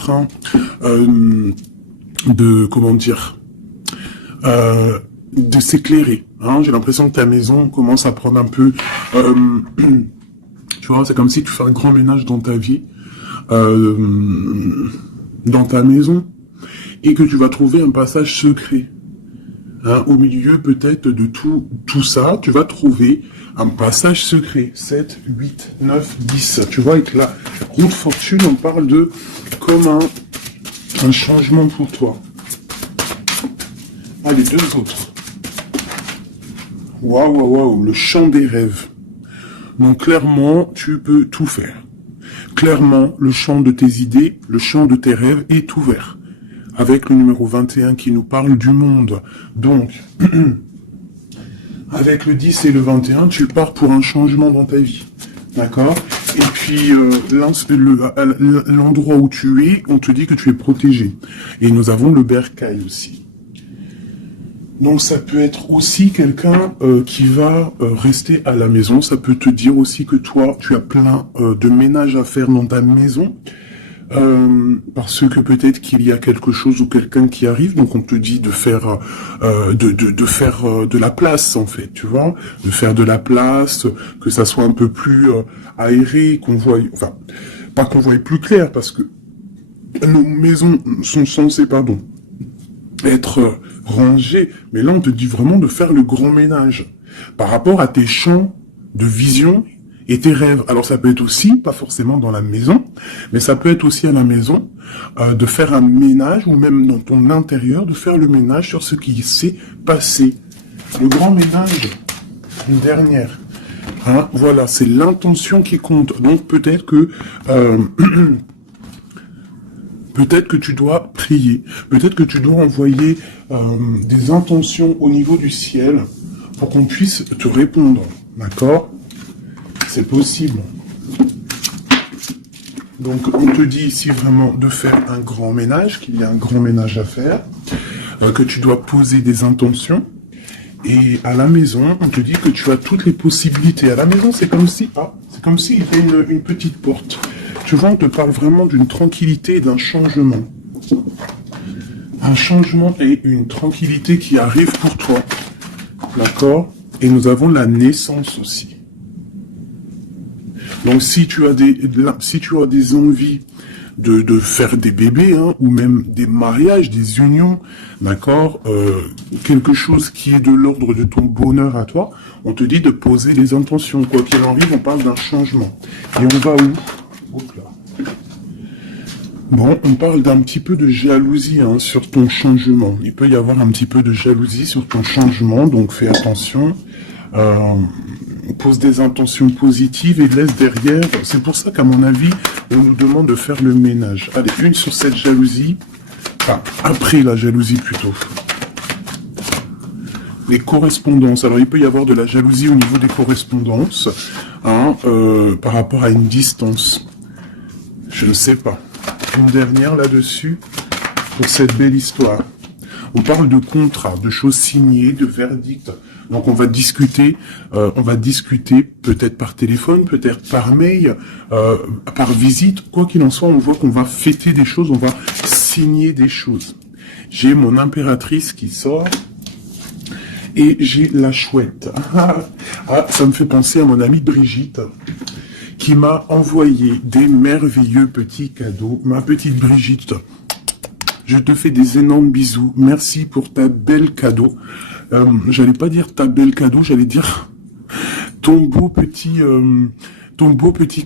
train de, comment dire, de s'éclairer. Hein. J'ai l'impression que ta maison commence à prendre un peu... tu vois, c'est comme si tu fais un grand ménage dans ta vie, dans ta maison, et que tu vas trouver un passage secret. Hein, au milieu peut-être de tout ça, tu vas trouver un passage secret. 7, 8, 9, 10. Tu vois, avec la roue de fortune, on parle de comme un changement pour toi. Allez, deux autres. Waouh, waouh, waouh, le chant des rêves. Donc clairement, tu peux tout faire. Clairement, le champ de tes idées, le champ de tes rêves est ouvert. Avec le numéro 21 qui nous parle du monde. Donc, avec le 10 et le 21, tu pars pour un changement dans ta vie. D'accord? Et puis, l'endroit où tu es, on te dit que tu es protégé. Et nous avons le bercail aussi. Donc, ça peut être aussi quelqu'un qui va rester à la maison. Ça peut te dire aussi que toi, tu as plein de ménage à faire dans ta maison. Parce que peut-être qu'il y a quelque chose ou quelqu'un qui arrive, donc on te dit de faire de la place en fait, tu vois, de faire de la place, que ça soit un peu plus aéré, qu'on voit, enfin, pas qu'on voie plus clair, parce que nos maisons sont censées, être rangées, mais là on te dit vraiment de faire le grand ménage par rapport à tes champs de vision et tes rêves. Alors ça peut être aussi, pas forcément dans la maison, mais ça peut être aussi à la maison, de faire un ménage, ou même dans ton intérieur, de faire le ménage sur ce qui s'est passé. Le grand ménage, une dernière. Hein, voilà, c'est l'intention qui compte. Donc peut-être que... peut-être que tu dois prier. Peut-être que tu dois envoyer des intentions au niveau du ciel pour qu'on puisse te répondre. D'accord ? C'est possible. Donc, on te dit ici vraiment de faire un grand ménage, qu'il y a un grand ménage à faire, que tu dois poser des intentions. Et à la maison, on te dit que tu as toutes les possibilités. À la maison, c'est comme si, il y avait une petite porte. Tu vois, on te parle vraiment d'une tranquillité et d'un changement. Un changement et une tranquillité qui arrive pour toi. D'accord ? Et nous avons la naissance aussi. Donc si tu as des envies de faire des bébés, hein, ou même des mariages, des unions, d'accord, quelque chose qui est de l'ordre de ton bonheur à toi, on te dit de poser les intentions. Quoi qu'il arrive, on parle d'un changement. Et on va où? Hop là. Bon, on parle d'un petit peu de jalousie hein, sur ton changement. Il peut y avoir un petit peu de jalousie sur ton changement, donc fais attention. Pose des intentions positives et laisse derrière. C'est pour ça qu'à mon avis, on nous demande de faire le ménage. Allez, une sur cette jalousie. Enfin, après la jalousie plutôt. Les correspondances. Alors, il peut y avoir de la jalousie au niveau des correspondances, hein, par rapport à une distance. Je ne sais pas. Une dernière là-dessus, pour cette belle histoire. On parle de contrats, de choses signées, de verdicts. Donc on va discuter peut-être par téléphone, peut-être par mail, par visite. Quoi qu'il en soit, on voit qu'on va fêter des choses, on va signer des choses. J'ai mon impératrice qui sort et j'ai la chouette. Ça me fait penser à mon amie Brigitte qui m'a envoyé des merveilleux petits cadeaux. Ma petite Brigitte, je te fais des énormes bisous. Merci pour ta belle cadeau. J'allais pas dire ta belle cadeau, j'allais dire ton beau petit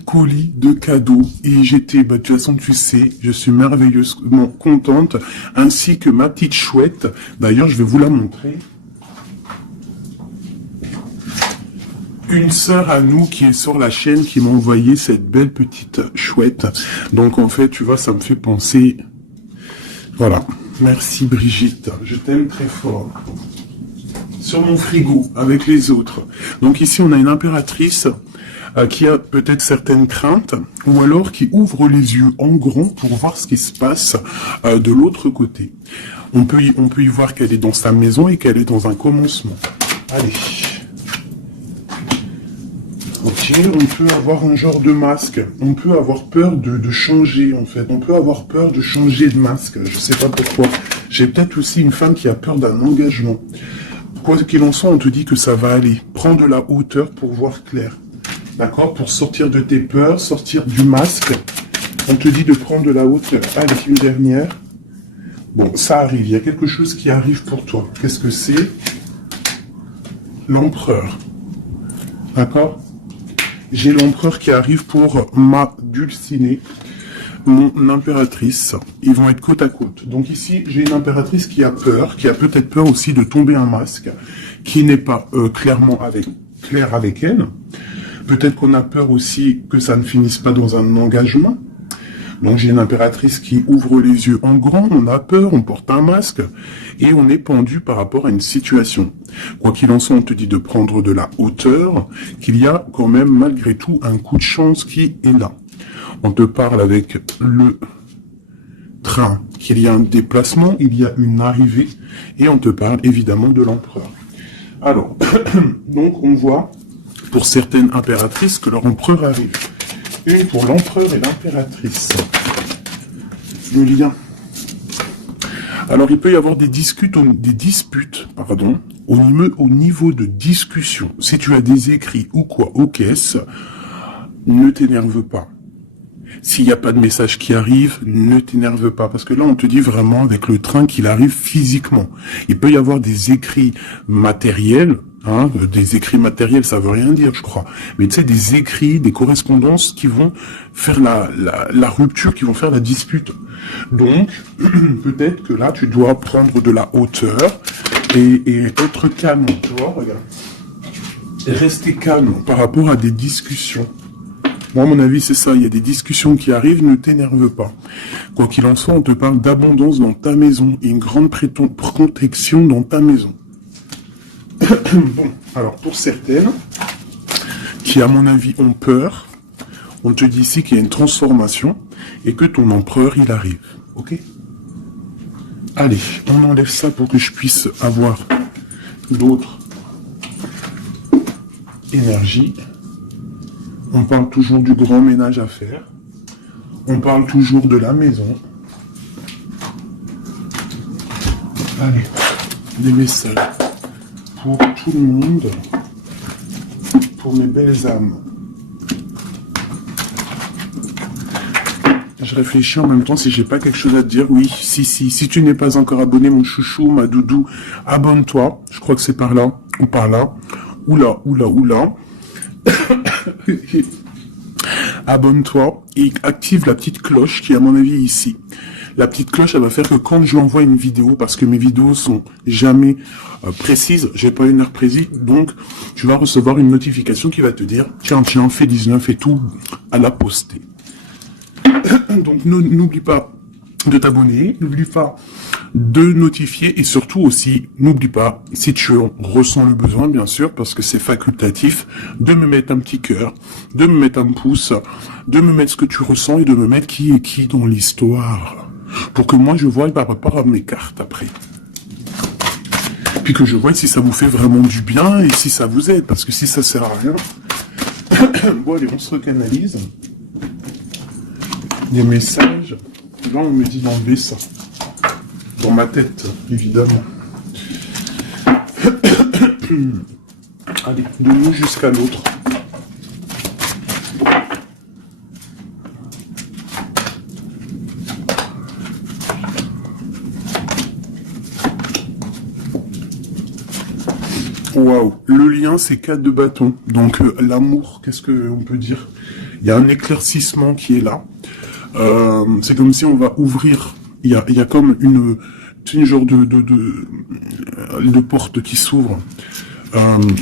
colis de cadeaux. Et j'étais, de toute façon, tu sais, je suis merveilleusement contente, ainsi que ma petite chouette. D'ailleurs, je vais vous la montrer. Une sœur à nous qui est sur la chaîne qui m'a envoyé cette belle petite chouette. Donc, en fait, tu vois, ça me fait penser... Voilà. Merci Brigitte. Je t'aime très fort. Sur mon frigo, avec les autres. Donc ici, on a une impératrice qui a peut-être certaines craintes, ou alors qui ouvre les yeux en grand pour voir ce qui se passe de l'autre côté. On peut y voir qu'elle est dans sa maison et qu'elle est dans un commencement. Allez. Ok. on peut avoir un genre de masque. On peut avoir peur de changer, en fait. On peut avoir peur de changer de masque. Je sais pas pourquoi. J'ai peut-être aussi une femme qui a peur d'un engagement. Quoi qu'il en soit, on te dit que ça va aller. Prends de la hauteur pour voir clair. D'accord? Pour sortir de tes peurs, sortir du masque. On te dit de prendre de la hauteur. Allez, une dernière. Bon, ça arrive. Il y a quelque chose qui arrive pour toi. Qu'est-ce que c'est? L'empereur. D'accord? J'ai l'empereur qui arrive pour ma dulcinée, mon impératrice. Ils vont être côte à côte. Donc ici, j'ai une impératrice qui a peur, qui a peut-être peur aussi de tomber un masque, qui n'est pas clairement clair avec elle. Peut-être qu'on a peur aussi que ça ne finisse pas dans un engagement. Donc j'ai une impératrice qui ouvre les yeux en grand, on a peur, on porte un masque, et on est pendu par rapport à une situation. Quoi qu'il en soit, on te dit de prendre de la hauteur, qu'il y a quand même malgré tout un coup de chance qui est là. On te parle avec le train, qu'il y a un déplacement, il y a une arrivée, et on te parle évidemment de l'empereur. Alors, donc on voit pour certaines impératrices que leur empereur arrive. Une pour l'empereur et l'impératrice. Le lien. Alors, il peut y avoir des disputes, au niveau de discussion. Si tu as des écrits ou quoi aux caisses, ne t'énerve pas. S'il n'y a pas de message qui arrive, ne t'énerve pas. Parce que là, on te dit vraiment avec le train qu'il arrive physiquement. Il peut y avoir des écrits matériels. Hein, des écrits matériels, ça veut rien dire, je crois. Mais tu sais, des écrits, des correspondances qui vont faire la rupture, qui vont faire la dispute. Donc, peut-être que là, tu dois prendre de la hauteur et être calme, tu vois, regarde. Et rester calme par rapport à des discussions. Moi, à mon avis, c'est ça. Il y a des discussions qui arrivent, ne t'énerve pas. Quoi qu'il en soit, on te parle d'abondance dans ta maison et une grande protection dans ta maison. Bon, alors pour certaines, qui à mon avis ont peur, on te dit ici qu'il y a une transformation et que ton empereur, il arrive. Ok? Allez, on enlève ça pour que je puisse avoir d'autres énergies. On parle toujours du grand ménage à faire. On parle toujours de la maison. Allez, des messages pour tout le monde, pour mes belles âmes. Je réfléchis en même temps si j'ai pas quelque chose à te dire. Oui, si tu n'es pas encore abonné, mon chouchou, ma doudou, abonne-toi. Je crois que c'est par là, ou par là. Oula. Abonne-toi et active la petite cloche qui est à mon avis ici. La petite cloche, elle va faire que quand je envoie une vidéo, parce que mes vidéos sont jamais précises, j'ai pas une heure précise, donc tu vas recevoir une notification qui va te dire tiens, fais 19 et tout, à la poster. Donc n'oublie pas de t'abonner, n'oublie pas de notifier et surtout aussi, n'oublie pas, si tu en ressens le besoin, bien sûr, parce que c'est facultatif, de me mettre un petit cœur, de me mettre un pouce, de me mettre ce que tu ressens et de me mettre qui est qui dans l'histoire. Pour que moi je vois par rapport à mes cartes après. Puis que je vois si ça vous fait vraiment du bien et si ça vous aide, parce que si ça sert à rien... Bon allez, on se recanalise. Des messages. Là on me dit d'enlever ça. Dans ma tête, évidemment. Allez, de nous jusqu'à l'autre. Waouh, le lien c'est 4 de bâton. Donc l'amour, qu'est-ce qu'on peut dire? Il y a un éclaircissement qui est là. C'est comme si on va ouvrir. Il y a comme une genre de porte qui s'ouvre.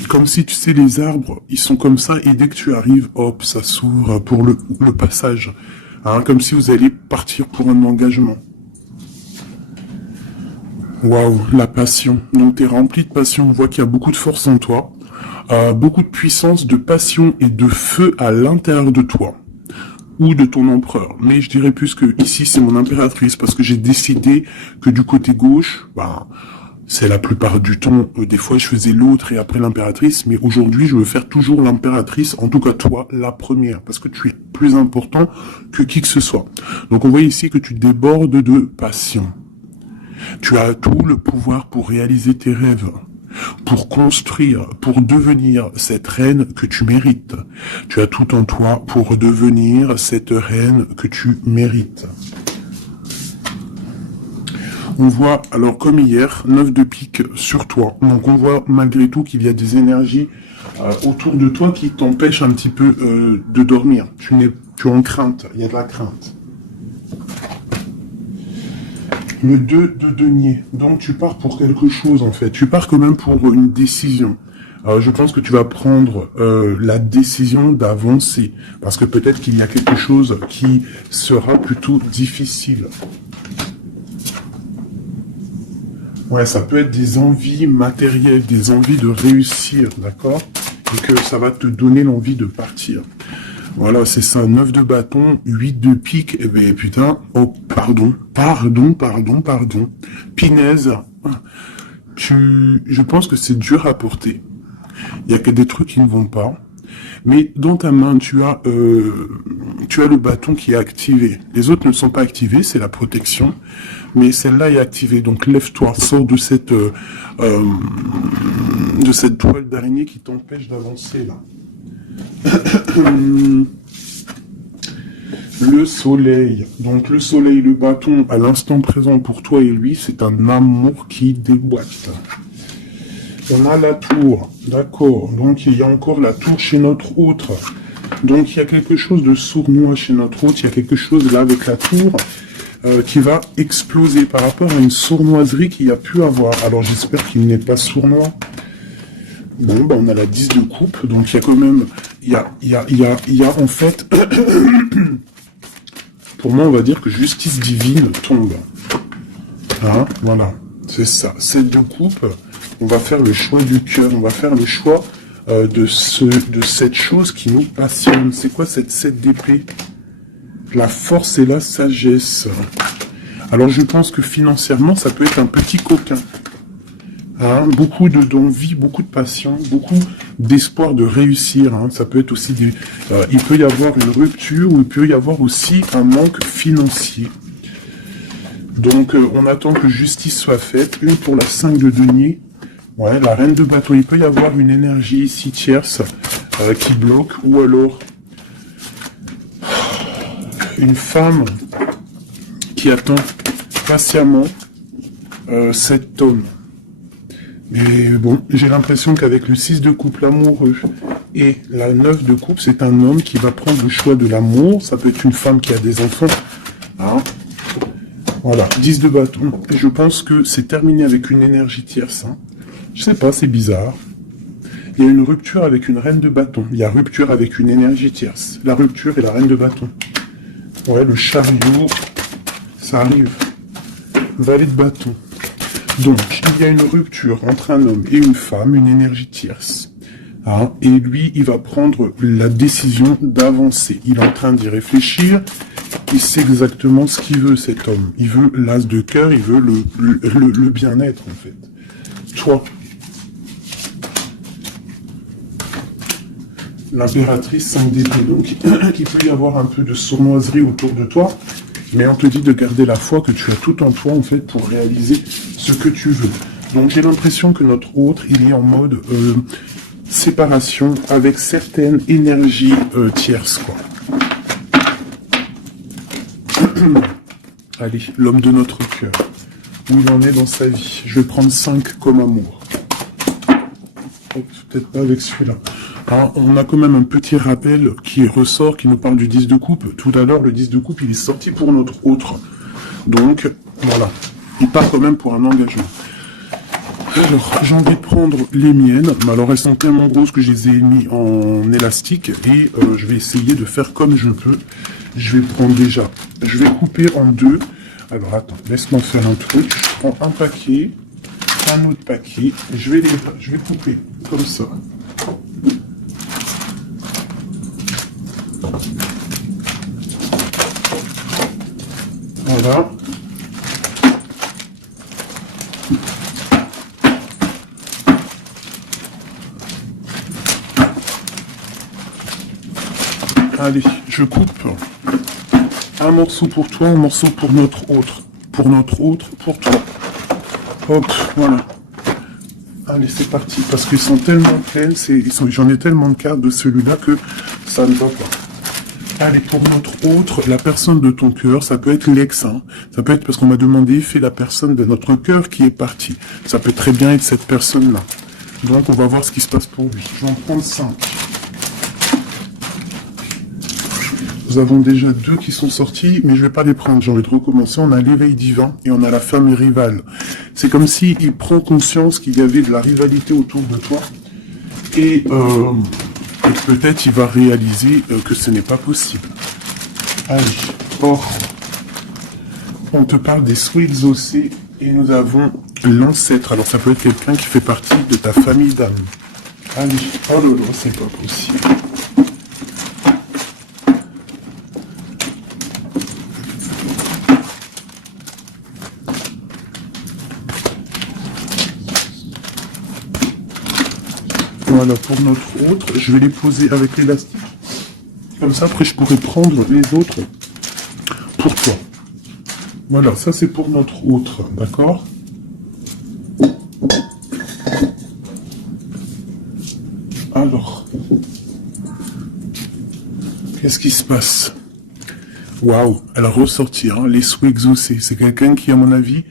Comme si, tu sais, les arbres, ils sont comme ça, et dès que tu arrives, hop, ça s'ouvre pour le passage. Hein, comme si vous alliez partir pour un engagement. Waouh, la passion. Donc, tu es rempli de passion. On voit qu'il y a beaucoup de force en toi. Beaucoup de puissance, de passion et de feu à l'intérieur de toi. Ou de ton empereur. Mais je dirais plus que ici, c'est mon impératrice, parce que j'ai décidé que du côté gauche, C'est la plupart du temps, des fois je faisais l'autre et après l'impératrice, mais aujourd'hui je veux faire toujours l'impératrice, en tout cas toi, la première, parce que tu es plus important que qui que ce soit. Donc on voit ici que tu débordes de passion. Tu as tout le pouvoir pour réaliser tes rêves, pour construire, pour devenir cette reine que tu mérites. Tu as tout en toi pour devenir cette reine que tu mérites. On voit, alors comme hier, 9 de pique sur toi. Donc on voit malgré tout qu'il y a des énergies autour de toi qui t'empêchent un petit peu de dormir. Tu es en crainte, il y a de la crainte. Le 2 de denier. Donc tu pars pour quelque chose en fait. Tu pars quand même pour une décision. Je pense que tu vas prendre la décision d'avancer. Parce que peut-être qu'il y a quelque chose qui sera plutôt difficile. Ouais, ça peut être des envies matérielles, des envies de réussir, d'accord? Et que ça va te donner l'envie de partir. Voilà, c'est ça, 9 de bâton, 8 de pique, et ben putain, oh, pardon. Pinaise, je pense que c'est dur à porter. Il y a que des trucs qui ne vont pas. Mais dans ta main, tu as le bâton qui est activé. Les autres ne sont pas activés, c'est la protection. Mais celle-là est activée. Donc lève-toi, sors de cette toile d'araignée qui t'empêche d'avancer là. Le soleil. Donc le soleil, le bâton, à l'instant présent pour toi et lui, c'est un amour qui déboîte. On a la tour, d'accord. Donc il y a encore la tour chez notre autre. Donc il y a quelque chose de sournois chez notre autre. Il y a quelque chose là avec la tour qui va exploser par rapport à une sournoiserie qu'il y a pu avoir. Alors j'espère qu'il n'est pas sournois. Bon, ben on a la 10 de coupe. Donc il y a quand même, il y a en fait, pour moi on va dire que justice divine tombe. Hein, voilà, c'est ça. 7 de coupe. On va faire le choix du cœur, on va faire le choix de cette chose qui nous passionne. C'est quoi cette 7 d'épée? La force et la sagesse. Alors je pense que financièrement, ça peut être un petit coquin. Hein, beaucoup d'envie, beaucoup de passion, beaucoup d'espoir de réussir. Hein. Ça peut être aussi il peut y avoir une rupture ou il peut y avoir aussi un manque financier. Donc on attend que justice soit faite. Une pour la 5 de denier. Ouais, la reine de bateau, il peut y avoir une énergie ici tierce qui bloque, ou alors une femme qui attend patiemment cet homme. Mais bon, j'ai l'impression qu'avec le 6 de coupe, l'amoureux, et la 9 de coupe, c'est un homme qui va prendre le choix de l'amour. Ça peut être une femme qui a des enfants. Hein, voilà, 10 de bâton. Je pense que c'est terminé avec une énergie tierce. Hein. Je sais pas, c'est bizarre. Il y a une rupture avec une reine de bâton. Il y a rupture avec une énergie tierce. La rupture et la reine de bâton. Ouais, le chariot, ça arrive. Valet de bâton. Donc, il y a une rupture entre un homme et une femme, une énergie tierce. Hein, et lui, il va prendre la décision d'avancer. Il est en train d'y réfléchir. Il sait exactement ce qu'il veut, cet homme. Il veut l'as de cœur, il veut le bien-être, en fait. Toi, l'impératrice 5 d'épée, donc il peut y avoir un peu de sournoiserie autour de toi, mais on te dit de garder la foi, que tu as tout en toi en fait pour réaliser ce que tu veux. Donc j'ai l'impression que notre autre, il est en mode séparation avec certaines énergies tierces, quoi. Allez, l'homme de notre cœur, où il en est dans sa vie. Je vais prendre 5 comme amour. Oh, peut-être pas avec celui-là. Alors, on a quand même un petit rappel qui ressort, qui nous parle du 10 de coupe. Tout à l'heure, le 10 de coupe, il est sorti pour notre autre. Donc, voilà. Il part quand même pour un engagement. Alors, j'ai envie de prendre les miennes. Mais alors, elles sont tellement grosses que je les ai mis en élastique. Et je vais essayer de faire comme je peux. Je vais prendre déjà... Je vais couper en deux. Alors, attends, laisse-moi faire un truc. Je prends un paquet, un autre paquet. Je vais couper comme ça. Voilà. Allez, je coupe un morceau pour toi, un morceau pour notre autre. Pour notre autre, pour toi. Hop, voilà. Allez, c'est parti. Parce qu'ils sont tellement pleins, j'en ai tellement de cartes de celui-là que ça ne va pas. Allez, pour notre autre, la personne de ton cœur, ça peut être l'ex. Hein. Ça peut être parce qu'on m'a demandé, fais la personne de notre cœur qui est partie. Ça peut très bien être cette personne-là. Donc, on va voir ce qui se passe pour lui. Je vais en prendre 5. Nous avons déjà 2 qui sont sortis, mais je vais pas les prendre. J'ai envie de recommencer. On a l'éveil divin et on a la femme rivale. C'est comme si il prend conscience qu'il y avait de la rivalité autour de toi. Et peut-être il va réaliser que ce n'est pas possible. Allez, or, on te parle des souhaits exaucés et nous avons l'ancêtre. Alors ça peut être quelqu'un qui fait partie de ta famille d'âme. Allez, oh là là, c'est pas possible. Voilà, pour notre autre, je vais les poser avec l'élastique. Comme ça, après, je pourrai prendre les autres pour toi. Voilà, ça c'est pour notre autre, d'accord? Alors, qu'est-ce qui se passe? Waouh, elle a ressorti, hein, les souhaits exaucés. C'est quelqu'un qui, à mon avis,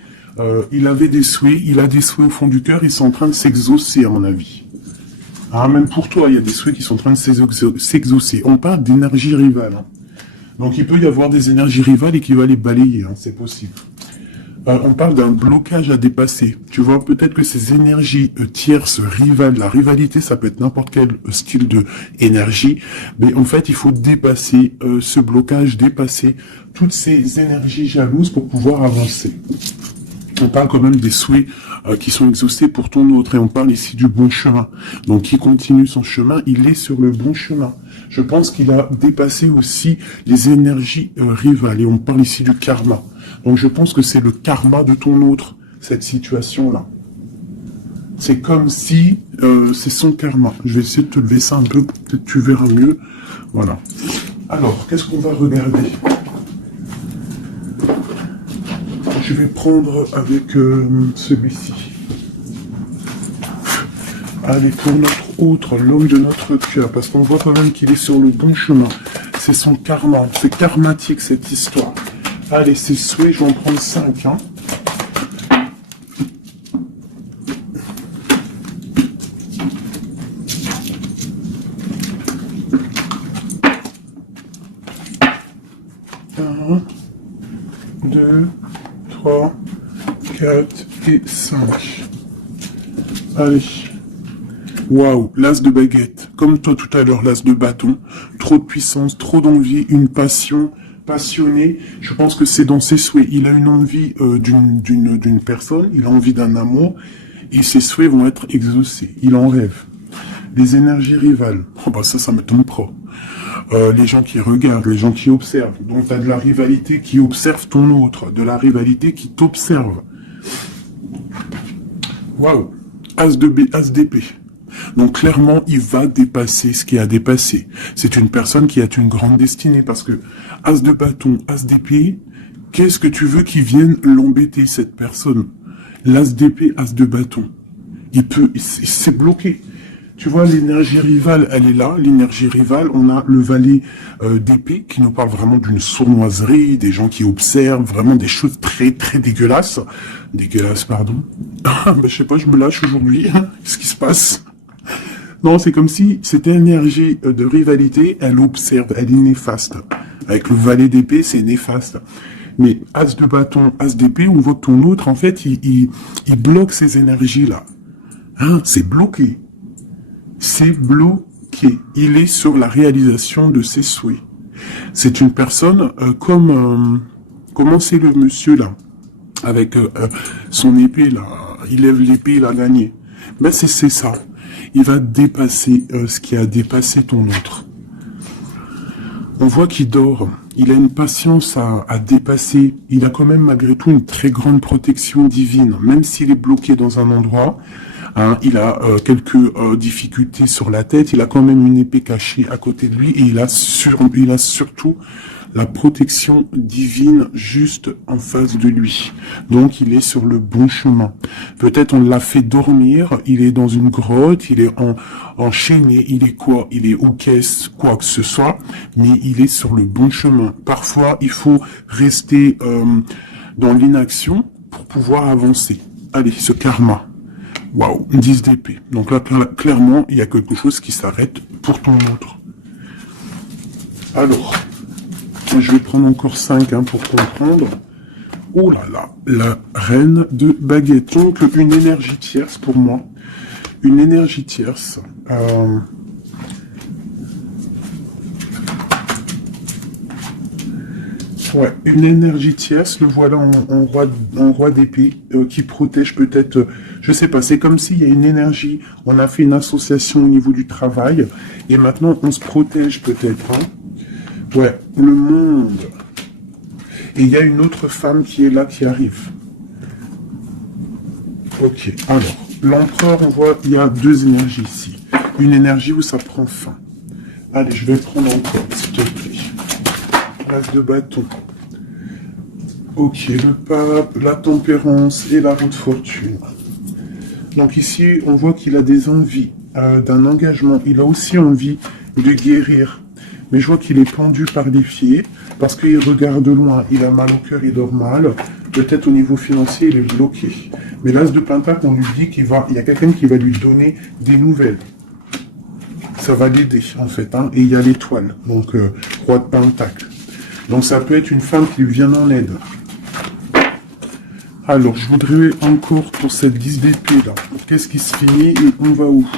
il avait des souhaits, il a des souhaits au fond du cœur, ils sont en train de s'exaucer, à mon avis. Ah, même pour toi, il y a des souhaits qui sont en train de s'exaucer. On parle d'énergie rivale. Hein. Donc, il peut y avoir des énergies rivales et qui va les balayer, hein, c'est possible. On parle d'un blocage à dépasser. Tu vois, peut-être que ces énergies tierces, rivales, la rivalité, ça peut être n'importe quel style de énergie, mais en fait, il faut dépasser ce blocage, dépasser toutes ces énergies jalouses pour pouvoir avancer. On parle quand même des souhaits qui sont exaucés pour ton autre, et on parle ici du bon chemin. Donc, qui continue son chemin, il est sur le bon chemin. Je pense qu'il a dépassé aussi les énergies rivales, et on parle ici du karma. Donc, je pense que c'est le karma de ton autre, cette situation-là. C'est comme si c'est son karma. Je vais essayer de te lever ça un peu, peut-être tu verras mieux. Voilà. Alors, qu'est-ce qu'on va regarder ? Je vais prendre avec celui-ci. Allez, pour notre autre, l'homme de notre cœur, parce qu'on voit quand même qu'il est sur le bon chemin. C'est son karma, c'est karmatique cette histoire. Allez, c'est souhait, je vais en prendre 5. Hein. Un, 2, 3, 4 et 5. Allez. Waouh, l'as de baguette. Comme toi tout à l'heure, l'as de bâton. Trop de puissance, trop d'envie, une passion, passionné. Je pense que c'est dans ses souhaits. Il a une envie d'une personne, il a envie d'un amour, et ses souhaits vont être exaucés. Il en rêve. Les énergies rivales. Oh bah ça me tombe pas. Les gens qui regardent, les gens qui observent. Donc tu as de la rivalité qui observe ton autre, de la rivalité qui t'observe. Waouh, as d'épée. Donc clairement, il va dépasser ce qui a dépassé. C'est une personne qui a une grande destinée, parce que as de bâton, as d'épée, qu'est-ce que tu veux qu'il vienne l'embêter, cette personne? L'as d'épée, as de bâton. C'est bloqué. Tu vois, l'énergie rivale, elle est là. L'énergie rivale, on a le valet d'épée qui nous parle vraiment d'une sournoiserie, des gens qui observent vraiment des choses très, très dégueulasses. Dégueulasses, pardon. Je sais pas, je me lâche aujourd'hui. Qu'est-ce qui se passe? Non, c'est comme si cette énergie de rivalité, elle observe, elle est néfaste. Avec le valet d'épée, c'est néfaste. Mais as de bâton, as d'épée, on voit que ton autre, en fait, il bloque ces énergies-là. Hein, c'est bloqué. C'est bloqué. Il est sur la réalisation de ses souhaits. C'est une personne comment c'est le monsieur là, avec son épée là, il lève l'épée, il a gagné. Ben c'est ça. Il va dépasser ce qui a dépassé ton autre. On voit qu'il dort. Il a une patience à dépasser. Il a quand même malgré tout une très grande protection divine, même s'il est bloqué dans un endroit. Hein, il a quelques difficultés sur la tête. Il a quand même une épée cachée à côté de lui. Et il a surtout la protection divine juste en face de lui. Donc, il est sur le bon chemin. Peut-être on l'a fait dormir, il est dans une grotte, il est enchaîné, il est quoi? Il est aux caisses, quoi que ce soit, mais il est sur le bon chemin. Parfois, il faut rester dans l'inaction pour pouvoir avancer. Allez, ce karma. Waouh, 10 d'épée. Donc là, clairement, il y a quelque chose qui s'arrête pour ton autre. Alors... je vais prendre encore 5 pour comprendre. Oh là là, la reine de baguette. Donc, une énergie tierce pour moi. Une énergie tierce. Ouais, une énergie tierce. Le voilà en roi d'épée qui protège peut-être... je sais pas, c'est comme s'il y a une énergie. On a fait une association au niveau du travail. Et maintenant, on se protège peut-être. Hein. Ouais, le monde. Et il y a une autre femme qui est là, qui arrive. Ok, alors, l'empereur, on voit, il y a 2 énergies ici. Une énergie où ça prend fin. Allez, je vais prendre encore, s'il te plaît. L'as de bâton. Ok, le pape, la tempérance et la roue de fortune. Donc ici, on voit qu'il a des envies d'un engagement. Il a aussi envie de guérir. Mais je vois qu'il est pendu par les pieds, parce qu'il regarde loin, il a mal au cœur, il dort mal. Peut-être au niveau financier, il est bloqué. Mais l'as de pentacle, on lui dit qu'il y a quelqu'un qui va lui donner des nouvelles. Ça va l'aider, en fait. Hein. Et il y a l'étoile, donc roi de pentacle. Donc ça peut être une femme qui lui vient en aide. Alors, je voudrais encore pour cette 10 d'épée là. Qu'est-ce qui se finit et on va où?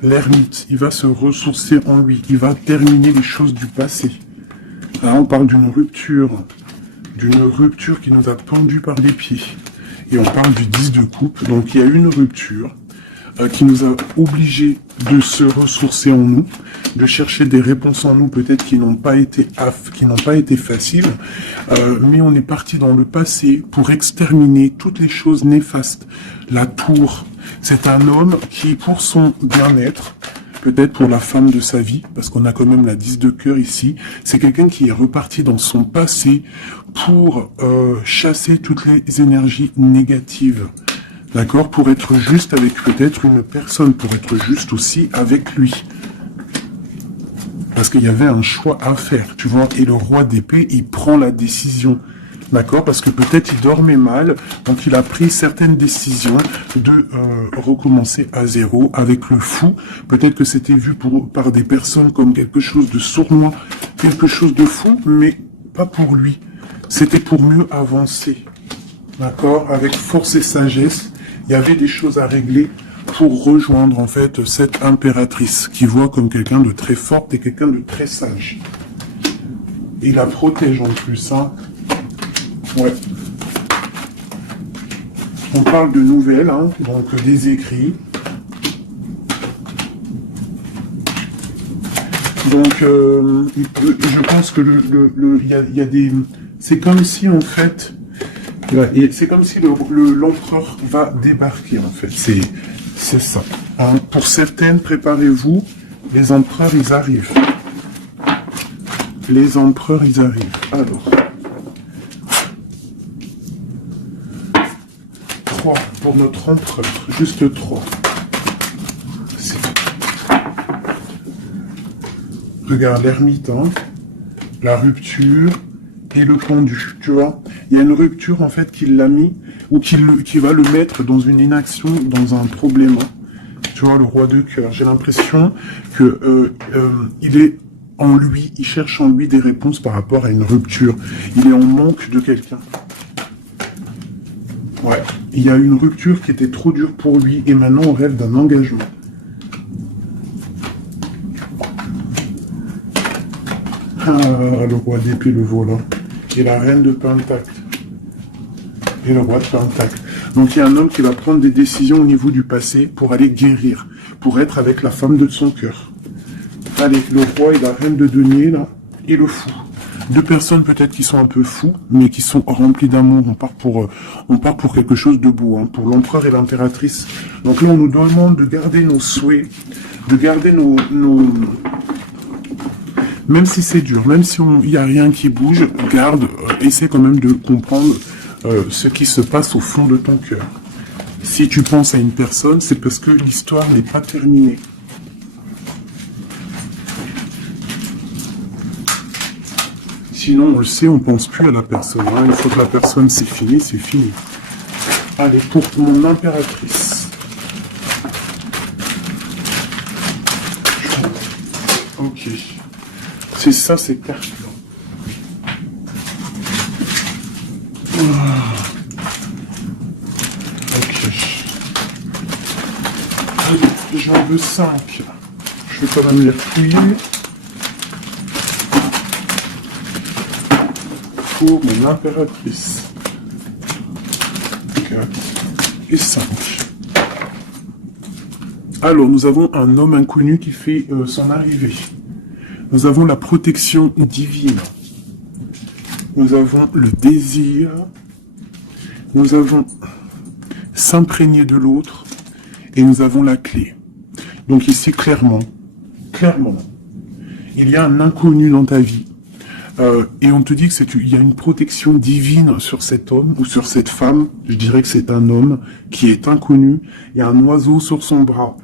L'ermite, il va se ressourcer en lui. Il va terminer les choses du passé. Là, on parle d'une rupture qui nous a pendus par les pieds. Et on parle du 10 de coupe. Donc, il y a une rupture qui nous a obligés de se ressourcer en nous, de chercher des réponses en nous, peut-être qui n'ont pas été faciles, mais on est parti dans le passé pour exterminer toutes les choses néfastes. La tour, c'est un homme qui, pour son bien-être, peut-être pour la femme de sa vie, parce qu'on a quand même la 10 de cœur ici, c'est quelqu'un qui est reparti dans son passé pour chasser toutes les énergies négatives. D'accord? Pour être juste avec peut-être une personne, pour être juste aussi avec lui. Parce qu'il y avait un choix à faire, tu vois. Et le roi d'épée, il prend la décision. D'accord? Parce que peut-être il dormait mal, donc il a pris certaines décisions de recommencer à zéro avec le fou. Peut-être que c'était vu par des personnes comme quelque chose de sournois, quelque chose de fou, mais pas pour lui. C'était pour mieux avancer. D'accord? Avec force et sagesse. Il y avait des choses à régler pour rejoindre en fait cette impératrice qui voit comme quelqu'un de très forte et quelqu'un de très sage. Et la protège en plus, hein. Ouais. On parle de nouvelles, hein, donc des écrits. Donc, je pense que il y a des... C'est comme si en fait... c'est comme si l'empereur va débarquer, en fait. C'est ça. Hein. Pour certaines, préparez-vous. Les empereurs, ils arrivent. Les empereurs, ils arrivent. Alors. 3 pour notre empereur. Juste 3. Regarde, l'ermite, hein. La rupture et le pendu, tu vois. Il y a une rupture, en fait, qui l'a mis, ou qui va le mettre dans une inaction, dans un problème. Tu vois, le roi de cœur. J'ai l'impression que il est en lui, il cherche en lui des réponses par rapport à une rupture. Il est en manque de quelqu'un. Ouais. Il y a une rupture qui était trop dure pour lui, et maintenant on rêve d'un engagement. Ah, le roi d'épée, le volant. Et la reine de pentacle. Et le roi de pentacle. Donc il y a un homme qui va prendre des décisions au niveau du passé pour aller guérir, pour être avec la femme de son cœur. Allez, le roi et la reine de denier, là, et le fou. Deux personnes peut-être qui sont un peu fous, mais qui sont remplies d'amour. On part pour quelque chose de beau, hein, pour l'empereur et l'impératrice. Donc là, on nous demande de garder nos souhaits, de garder même si c'est dur, même si il n'y a rien qui bouge, garde, essaie quand même de comprendre ce qui se passe au fond de ton cœur. Si tu penses à une personne, c'est parce que l'histoire n'est pas terminée. Sinon, on le sait, on pense plus à la personne. Hein. Une fois que la personne, c'est fini, c'est fini. Allez, pour mon impératrice. Ok. C'est ça, ces cartes-là. Ok. Allez, j'en veux 5. Je vais quand même les fouiller. Pour mon impératrice. 4 et 5. Alors, nous avons un homme inconnu qui fait son arrivée. Nous avons la protection divine. Nous avons le désir. Nous avons s'imprégner de l'autre. Et nous avons la clé. Donc ici, clairement, il y a un inconnu dans ta vie. Et on te dit qu'il y a une protection divine sur cet homme ou sur cette femme. Je dirais que c'est un homme qui est inconnu. Il y a un oiseau sur son bras.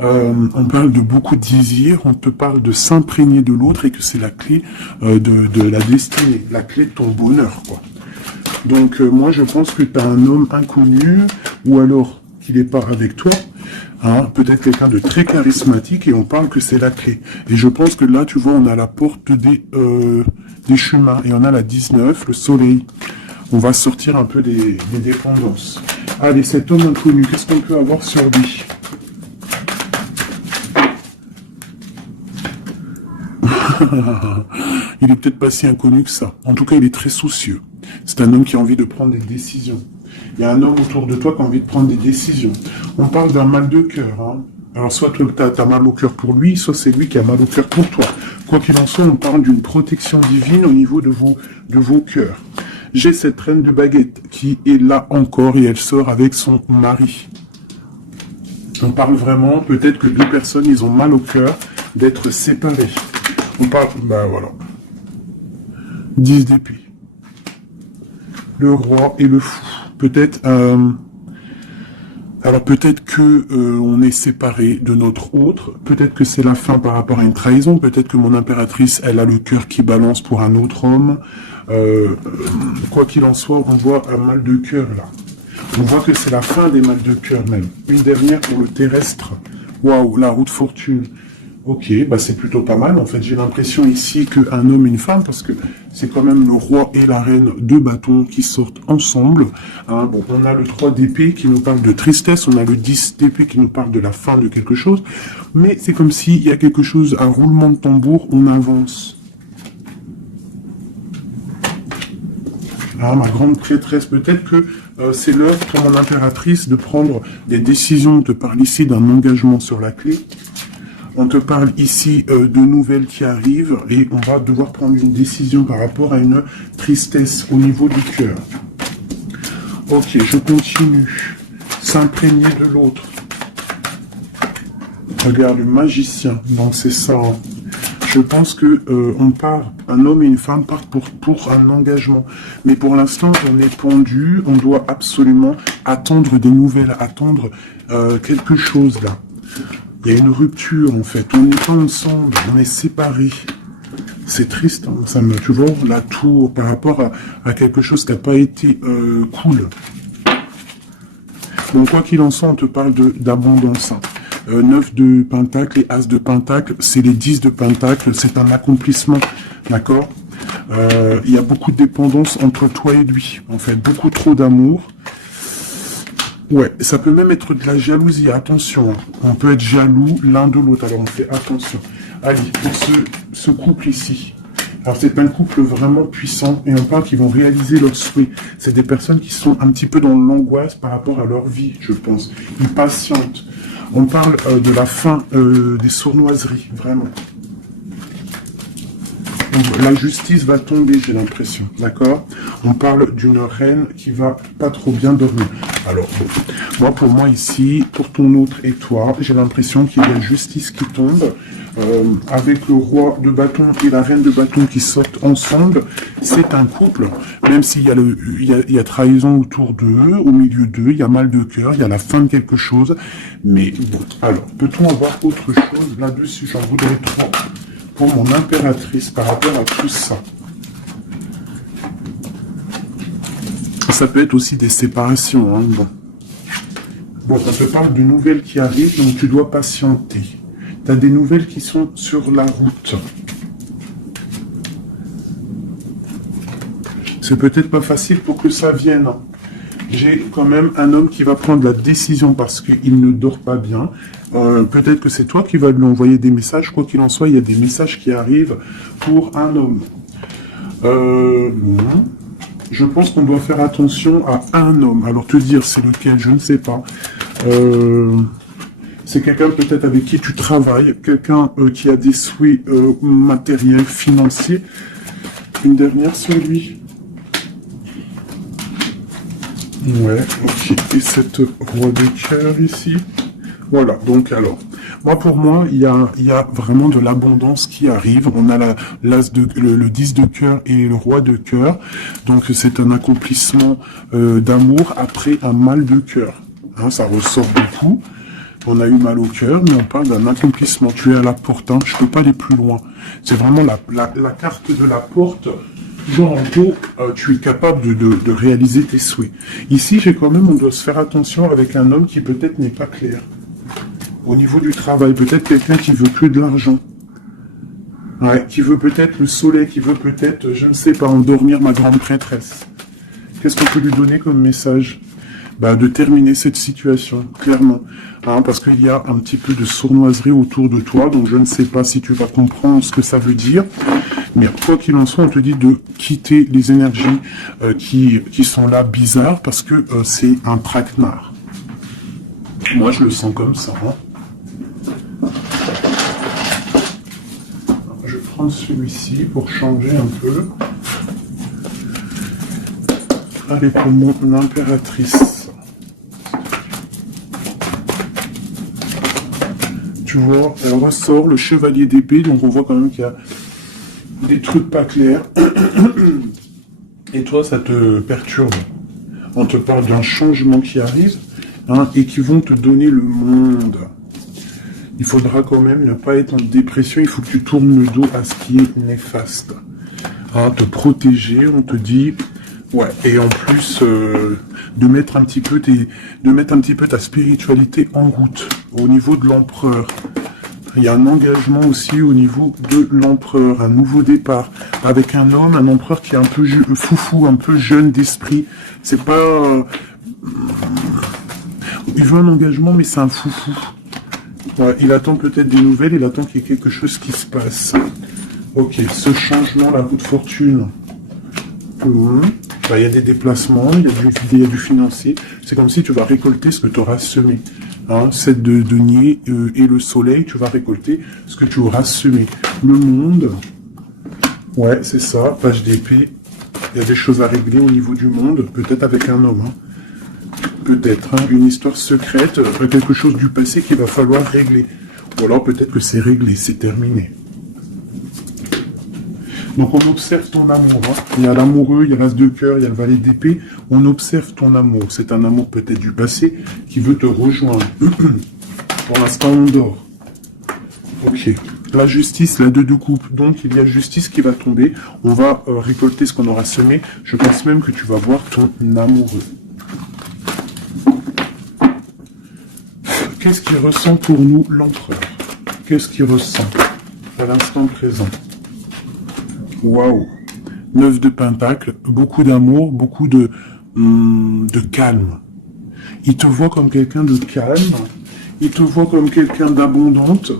On parle de beaucoup de désirs. On te parle de s'imprégner de l'autre et que c'est la clé de la destinée, la clé de ton bonheur, quoi. Donc moi, je pense que tu as un homme inconnu ou alors qu'il n'est pas avec toi. Hein, peut-être quelqu'un de très charismatique et on parle que c'est la clé. Et je pense que là, tu vois, on a la porte des chemins et on a la 19, le soleil. On va sortir un peu des dépendances. Allez, cet homme inconnu, qu'est-ce qu'on peut avoir sur lui? Il est peut-être pas si inconnu que ça. En tout cas, il est très soucieux. C'est un homme qui a envie de prendre des décisions. Il y a un homme autour de toi qui a envie de prendre des décisions. On parle d'un mal de cœur. Hein. Alors, soit tu as mal au cœur pour lui, soit c'est lui qui a mal au cœur pour toi. Quoi qu'il en soit, on parle d'une protection divine au niveau de vos cœurs. J'ai cette reine de baguette qui est là encore et elle sort avec son mari. On parle vraiment, peut-être que deux personnes, ils ont mal au cœur d'être séparés. On parle, ben voilà. 10 d'épée. Le roi et le fou. Peut-être, alors peut-être que on est séparés de notre autre. Peut-être que c'est la fin par rapport à une trahison. Peut-être que mon impératrice, elle a le cœur qui balance pour un autre homme. Quoi qu'il en soit, on voit un mal de cœur là. On voit que c'est la fin des mal de cœur même. Une dernière pour le terrestre. Waouh, la route fortune. Ok, bah c'est plutôt pas mal. En fait, j'ai l'impression ici qu'un homme et une femme, parce que c'est quand même le roi et la reine, deux bâtons qui sortent ensemble. Hein, bon, on a le 3 d'épée qui nous parle de tristesse, on a le 10 d'épée qui nous parle de la fin de quelque chose. Mais c'est comme s'il y a quelque chose, un roulement de tambour, on avance. Ah, ma grande prêtresse, peut-être que c'est l'heure pour mon impératrice de prendre des décisions. On te parle ici d'un engagement sur la clé. On te parle ici de nouvelles qui arrivent et on va devoir prendre une décision par rapport à une tristesse au niveau du cœur. Ok, je continue. S'imprégner de l'autre. Regarde, le magicien. Donc c'est ça. Hein. Je pense que on part, un homme et une femme partent pour un engagement. Mais pour l'instant, on est pendu. On doit absolument attendre des nouvelles, attendre quelque chose là. Il y a une rupture, en fait. On n'est pas ensemble, on est séparés. C'est triste, hein. Ça me, tu vois, la tour par rapport à quelque chose qui n'a pas été cool. Donc, quoi qu'il en soit, on te parle d'abondance. Hein. 9 de pentacle et as de pentacle, c'est les 10 de pentacle, c'est un accomplissement, d'accord. Il y a beaucoup de dépendance entre toi et lui, en fait, beaucoup trop d'amour. Ouais, ça peut même être de la jalousie, attention. Hein. On peut être jaloux l'un de l'autre, alors on fait attention. Allez, pour ce couple ici. Alors c'est un couple vraiment puissant et on parle qu'ils vont réaliser leurs souhaits. C'est des personnes qui sont un petit peu dans l'angoisse par rapport à leur vie, je pense. Ils patientent. On parle de la fin des sournoiseries, vraiment. la justice va tomber, j'ai l'impression, d'accord? On parle d'une reine qui va pas trop bien dormir. Alors, bon, moi, pour moi ici, pour ton autre et toi, j'ai l'impression qu'il y a une justice qui tombe, avec le roi de bâton et la reine de bâton qui sortent ensemble. C'est un couple, même s'il y a il y a trahison autour d'eux, au milieu d'eux, il y a mal de cœur, il y a la fin de quelque chose. Mais bon, alors, peut-on avoir autre chose là-dessus? J'en voudrais trop pour mon impératrice par rapport à tout ça. Ça peut être aussi des séparations, hein, bon. Bon, on te parle de nouvelles qui arrivent, donc tu dois patienter. Tu as des nouvelles qui sont sur la route. C'est peut-être pas facile pour que ça vienne. J'ai quand même un homme qui va prendre la décision parce qu'il ne dort pas bien. Peut-être que c'est toi qui vas lui envoyer des messages. Quoi qu'il en soit, il y a des messages qui arrivent pour un homme. Je pense qu'on doit faire attention à un homme. Alors te dire c'est lequel, je ne sais pas. C'est quelqu'un peut-être avec qui tu travailles, quelqu'un qui a des souhaits matériels, financiers. Une dernière sur lui. Ouais, ok. Et cette roi de cœur ici. Voilà, donc alors, pour moi, il y a vraiment de l'abondance qui arrive. On a le 10 de cœur et le roi de cœur. Donc c'est un accomplissement d'amour après un mal de cœur. Hein, ça ressort beaucoup. On a eu mal au cœur, mais on parle d'un accomplissement. Tu es à la porte, hein, je peux pas aller plus loin. C'est vraiment la carte de la porte. Genre, en gros, tu es capable de réaliser tes souhaits. Ici, on doit se faire attention avec un homme qui peut-être n'est pas clair. Au niveau du travail, peut-être quelqu'un qui veut que de l'argent. Ouais, qui veut peut-être le soleil, qui veut peut-être, je ne sais pas, endormir ma grande prêtresse. Qu'est-ce qu'on peut lui donner comme message? De terminer cette situation, clairement. Hein, parce qu'il y a un petit peu de sournoiserie autour de toi, donc je ne sais pas si tu vas comprendre ce que ça veut dire. Mais quoi qu'il en soit, on te dit de quitter les énergies qui sont là bizarres, parce que c'est un traquenard. Moi, je le sens comme ça. Hein. Je prends celui-ci pour changer un peu. Allez, pour mon impératrice. Tu vois, elle ressort le chevalier d'épée, donc on voit quand même qu'il y a des trucs pas clairs. Et toi, ça te perturbe. On te parle d'un changement qui arrive, hein, et qui vont te donner le monde. Il faudra quand même ne pas être en dépression, il faut que tu tournes le dos à ce qui est néfaste. Hein, te protéger, on te dit... Ouais, et en plus, de mettre un petit peu ta spiritualité en route, au niveau de l'empereur. Il y a un engagement aussi au niveau de l'empereur, un nouveau départ, avec un homme, un empereur qui est un peu foufou, un peu jeune d'esprit. C'est pas... il veut un engagement, mais c'est un foufou. Ouais, il attend peut-être des nouvelles, il attend qu'il y ait quelque chose qui se passe. Ok, ce changement, la roue de fortune. Il y a des déplacements, il y a du financier. C'est comme si tu vas récolter ce que tu auras semé. Hein, 7 de denier et le soleil, tu vas récolter ce que tu auras semé. Le monde, ouais, c'est ça, page d'épée. Il y a des choses à régler au niveau du monde, peut-être avec un homme. Hein. Peut-être, hein, une histoire secrète, quelque chose du passé qu'il va falloir régler. Ou alors peut-être que c'est réglé, c'est terminé. Donc on observe ton amour. Hein. Il y a l'amoureux, il y a l'as de cœur, il y a le valet d'épée. On observe ton amour. C'est un amour peut-être du passé qui veut te rejoindre. Pour l'instant, on dort. Ok. La justice, la 2 de coupe. Donc il y a justice qui va tomber. On va récolter ce qu'on aura semé. Je pense même que tu vas voir ton amoureux. Qu'est-ce qu'il ressent pour nous, l'empereur? Qu'est-ce qu'il ressent à l'instant présent? Waouh, 9 de pentacles, beaucoup d'amour, beaucoup de calme. Il te voit comme quelqu'un de calme, il te voit comme quelqu'un d'abondante.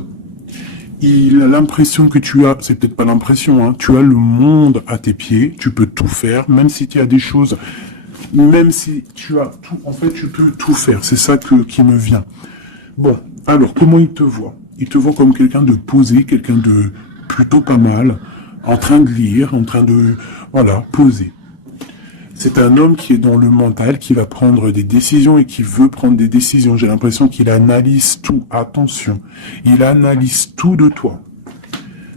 Il a l'impression que tu as, c'est peut-être pas l'impression, hein, tu as le monde à tes pieds, tu peux tout faire, même si tu as des choses, même si tu as tout, en fait tu peux tout faire, c'est ça qui me vient. Bon, alors comment il te voit? Il te voit comme quelqu'un de posé, quelqu'un de plutôt pas mal. en train de lire, en train de, voilà, poser. C'est un homme qui est dans le mental, qui va prendre des décisions et qui veut prendre des décisions. J'ai l'impression qu'il analyse tout. Attention, il analyse tout de toi.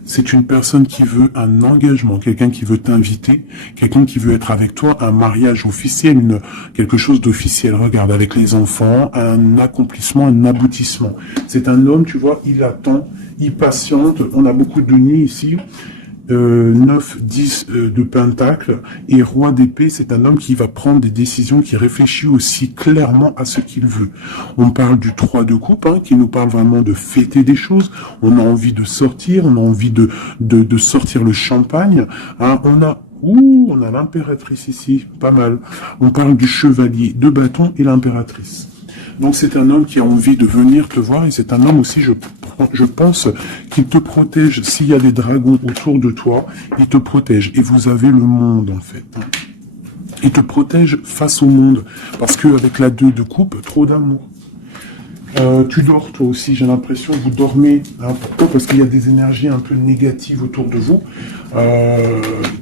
C'est une personne qui veut un engagement, quelqu'un qui veut t'inviter, quelqu'un qui veut être avec toi, un mariage officiel, quelque chose d'officiel. Regarde, avec les enfants, un accomplissement, un aboutissement. C'est un homme, tu vois, il attend, il patiente. On a beaucoup de nids ici. 9, 10 de pentacle et roi d'épée, c'est un homme qui va prendre des décisions, qui réfléchit aussi clairement à ce qu'il veut. On parle du 3 de coupe, hein, qui nous parle vraiment de fêter des choses. On a envie de sortir, on a envie de sortir le champagne. Hein. On a l'impératrice ici, pas mal. On parle du chevalier de bâton et l'impératrice. Donc c'est un homme qui a envie de venir te voir et c'est un homme aussi, je pense, qu'il te protège. S'il y a des dragons autour de toi, il te protège. Et vous avez le monde en fait. Il te protège face au monde. Parce qu'avec la 2 de coupe, trop d'amour. Tu dors toi aussi, j'ai l'impression, vous dormez. Hein, pourquoi? Parce qu'il y a des énergies un peu négatives autour de vous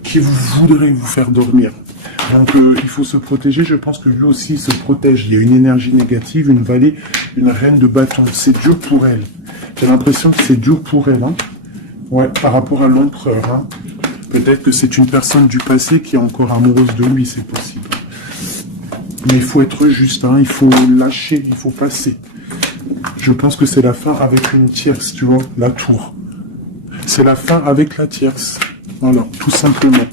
qui voudraient vous faire dormir. Donc il faut se protéger, je pense que lui aussi il se protège. Il y a une énergie négative, une vallée, une reine de bâton. C'est dur pour elle. J'ai l'impression que c'est dur pour elle. Hein. Ouais, par rapport à l'empereur. Hein. Peut-être que c'est une personne du passé qui est encore amoureuse de lui, c'est possible. Mais il faut être juste, hein, il faut lâcher, il faut passer. Je pense que c'est la fin avec une tierce, tu vois, la tour. C'est la fin avec la tierce. Voilà, tout simplement.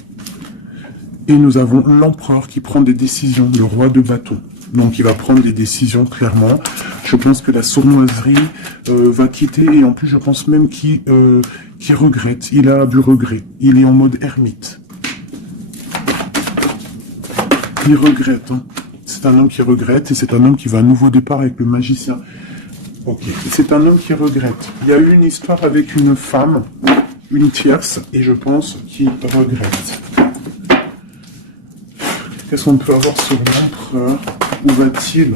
Et nous avons l'empereur qui prend des décisions, le roi de bâton. Donc il va prendre des décisions clairement. Je pense que la sournoiserie va quitter et en plus je pense même qu'il regrette. Il a du regret. Il est en mode ermite. Il regrette. Hein. C'est un homme qui regrette et c'est un homme qui va à nouveau départ avec le magicien. Ok. C'est un homme qui regrette. Il y a eu une histoire avec une femme, une tierce, et je pense qu'il regrette. Qu'est-ce qu'on peut avoir sur l'empereur? Où va-t-il?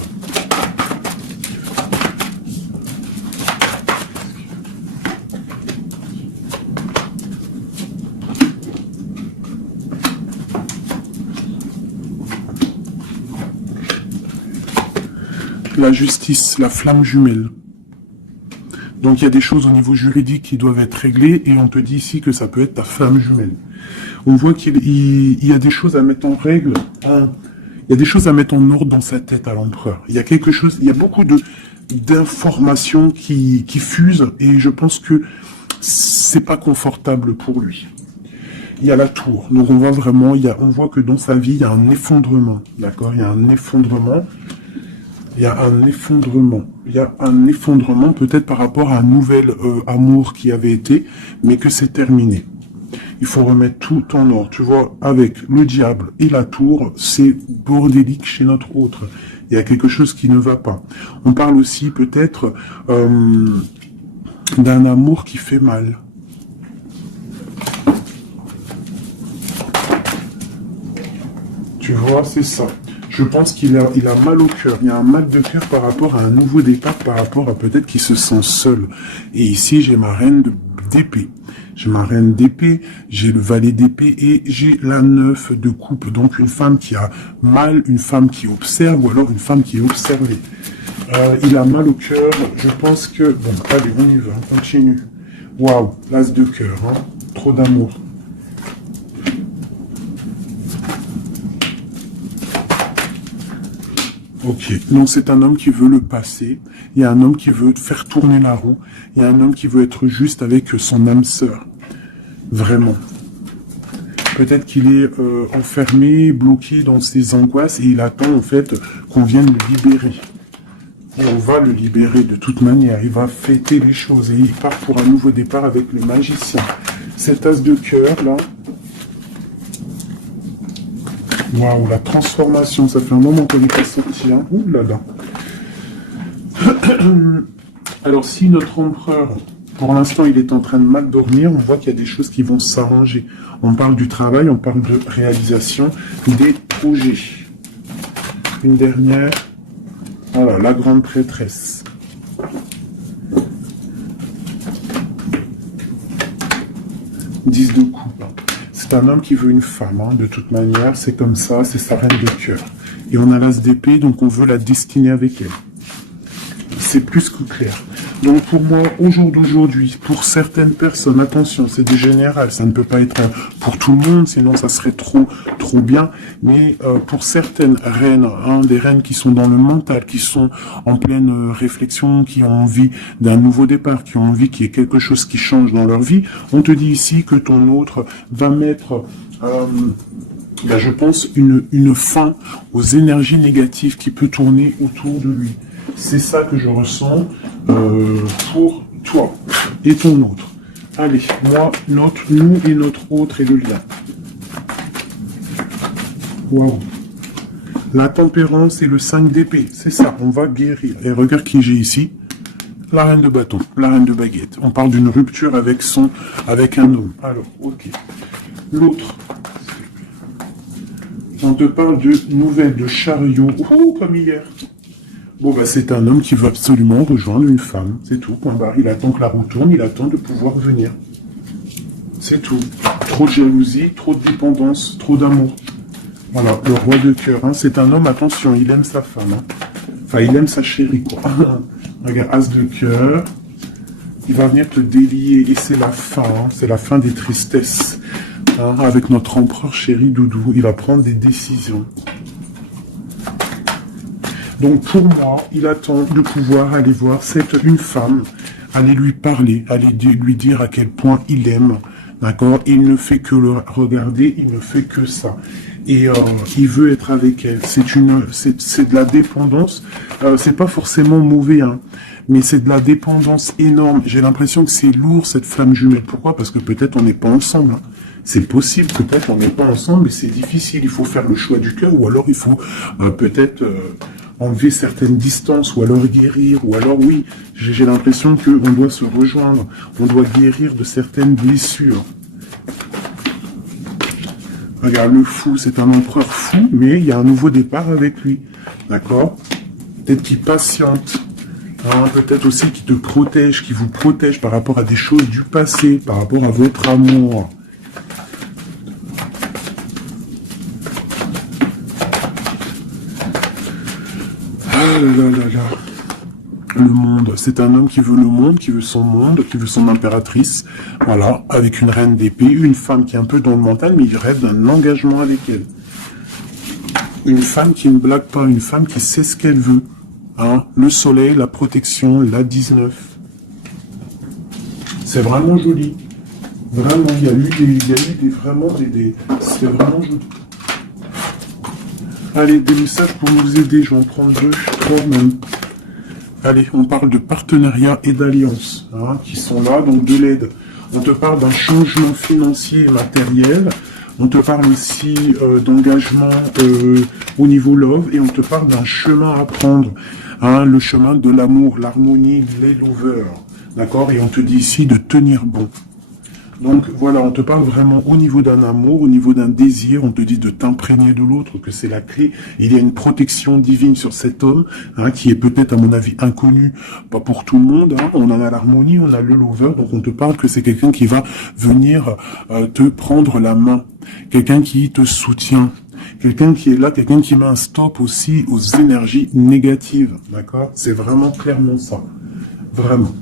La justice, la flamme jumelle. Donc il y a des choses au niveau juridique qui doivent être réglées et on te dit ici que ça peut être ta flamme jumelle. On voit qu'il y a des choses à mettre en règle, il y a des choses à mettre en ordre dans sa tête à l'empereur. Il y a quelque chose, il y a beaucoup d'informations qui fusent et je pense que c'est pas confortable pour lui. Il y a la tour, donc on voit vraiment, on voit que dans sa vie il y a un effondrement, d'accord? Il y a un effondrement. Il y a un effondrement. Il y a un effondrement peut-être par rapport à un nouvel amour qui avait été, mais que c'est terminé. Il faut remettre tout en ordre. Tu vois, avec le diable et la tour, c'est bordélique chez notre autre. Il y a quelque chose qui ne va pas. On parle aussi peut-être d'un amour qui fait mal. Tu vois, c'est ça. Je pense qu'il a mal au cœur. Il y a un mal de cœur par rapport à un nouveau départ, par rapport à peut-être qu'il se sent seul. Et ici, j'ai ma reine d'épée. J'ai ma reine d'épée, j'ai le valet d'épée et j'ai la 9 de coupe. Donc une femme qui a mal, une femme qui observe ou alors une femme qui est observée. Il a mal au cœur. Je pense que... Bon, allez, on y va, on continue. Waouh, l'as de cœur, hein. Trop d'amour. Ok, donc c'est un homme qui veut le passé, il y a un homme qui veut faire tourner la roue, il y a un homme qui veut être juste avec son âme sœur. Vraiment. Peut-être qu'il est enfermé, bloqué dans ses angoisses et il attend en fait qu'on vienne le libérer. Et on va le libérer de toute manière, il va fêter les choses et il part pour un nouveau départ avec le magicien. Cet as de cœur là... Waouh, la transformation, ça fait un moment qu'on n'est pas sorti, hein. Ouh là là. Alors, si notre empereur, pour l'instant, il est en train de mal dormir, on voit qu'il y a des choses qui vont s'arranger. On parle du travail, on parle de réalisation, des projets. Une dernière, voilà, la grande prêtresse. 10 de coupe. C'est un homme qui veut une femme, hein. De toute manière, c'est comme ça, c'est sa reine de cœur. Et on a l'as d'épée, donc on veut la destiner avec elle. C'est plus que clair. Donc pour moi, au jour d'aujourd'hui, pour certaines personnes, attention, c'est du général, ça ne peut pas être pour tout le monde, sinon ça serait trop bien. Mais pour certaines reines, hein, des reines qui sont dans le mental, qui sont en pleine réflexion, qui ont envie d'un nouveau départ, qui ont envie qu'il y ait quelque chose qui change dans leur vie, on te dit ici que ton autre va mettre... je pense une fin aux énergies négatives qui peut tourner autour de lui. C'est ça que je ressens pour toi et ton autre. Allez, moi, nous et notre autre et le lien. Waouh. La tempérance et le 5 d'épée, c'est ça, on va guérir. Et regarde qui j'ai ici. La reine de bâton, la reine de baguette. On parle d'une rupture avec un homme. Alors, ok. L'autre. On te parle de nouvelles de chariot. Ouh, comme hier. Bon, bah, c'est un homme qui veut absolument rejoindre une femme. C'est tout, point barre. Il attend que la roue tourne, il attend de pouvoir venir. C'est tout. Trop de jalousie, trop de dépendance, trop d'amour. Voilà, le roi de cœur. Hein. C'est un homme, attention, il aime sa femme. Hein. Enfin, il aime sa chérie, quoi. Regarde, as de cœur. Il va venir te délier et c'est la fin. Hein. C'est la fin des tristesses. Hein. Avec notre empereur chéri Doudou, il va prendre des décisions. Donc pour moi, il attend de pouvoir aller voir une femme, aller lui parler, aller lui dire à quel point il aime, d'accord? Il ne fait que le regarder, il ne fait que ça. Et il veut être avec elle. C'est de la dépendance. C'est pas forcément mauvais, hein, mais c'est de la dépendance énorme. J'ai l'impression que c'est lourd cette flamme jumelle. Pourquoi? Parce que peut-être on n'est pas ensemble. Hein. C'est possible, peut-être on n'est pas ensemble, mais c'est difficile. Il faut faire le choix du cœur, ou alors il faut peut-être enlever certaines distances, ou alors guérir, ou alors oui, j'ai l'impression qu'on doit se rejoindre, on doit guérir de certaines blessures. Regarde, le fou, c'est un empereur fou, mais il y a un nouveau départ avec lui, d'accord? Peut-être qu'il patiente, hein, peut-être aussi qu'il te protège, qu'il vous protège par rapport à des choses du passé, par rapport à votre amour. Ah là là là là. Le monde, c'est un homme qui veut le monde, qui veut son impératrice, voilà, avec une reine d'épée, une femme qui est un peu dans le mental, mais il rêve d'un engagement avec elle. Une femme qui ne blague pas, une femme qui sait ce qu'elle veut, hein, le soleil, la protection, la 19. C'est vraiment joli. Vraiment, il y a eu des c'est vraiment joli. Allez, des messages pour nous aider, je vais en prendre 2, 3 même. Allez, on parle de partenariat et d'alliance, hein, qui sont là, donc de l'aide. On te parle d'un changement financier et matériel. On te parle aussi d'engagement au niveau love. Et on te parle d'un chemin à prendre, hein, le chemin de l'amour, l'harmonie, les lovers. D'accord? Et on te dit ici de tenir bon. Donc voilà, on te parle vraiment au niveau d'un amour, au niveau d'un désir, on te dit de t'imprégner de l'autre, que c'est la clé. Il y a une protection divine sur cet homme, hein, qui est peut-être à mon avis inconnu, pas pour tout le monde. Hein. On en a l'harmonie, on a le lover, donc on te parle que c'est quelqu'un qui va venir te prendre la main, quelqu'un qui te soutient. Quelqu'un qui est là, quelqu'un qui met un stop aussi aux énergies négatives, d'accord? C'est vraiment clairement ça, vraiment.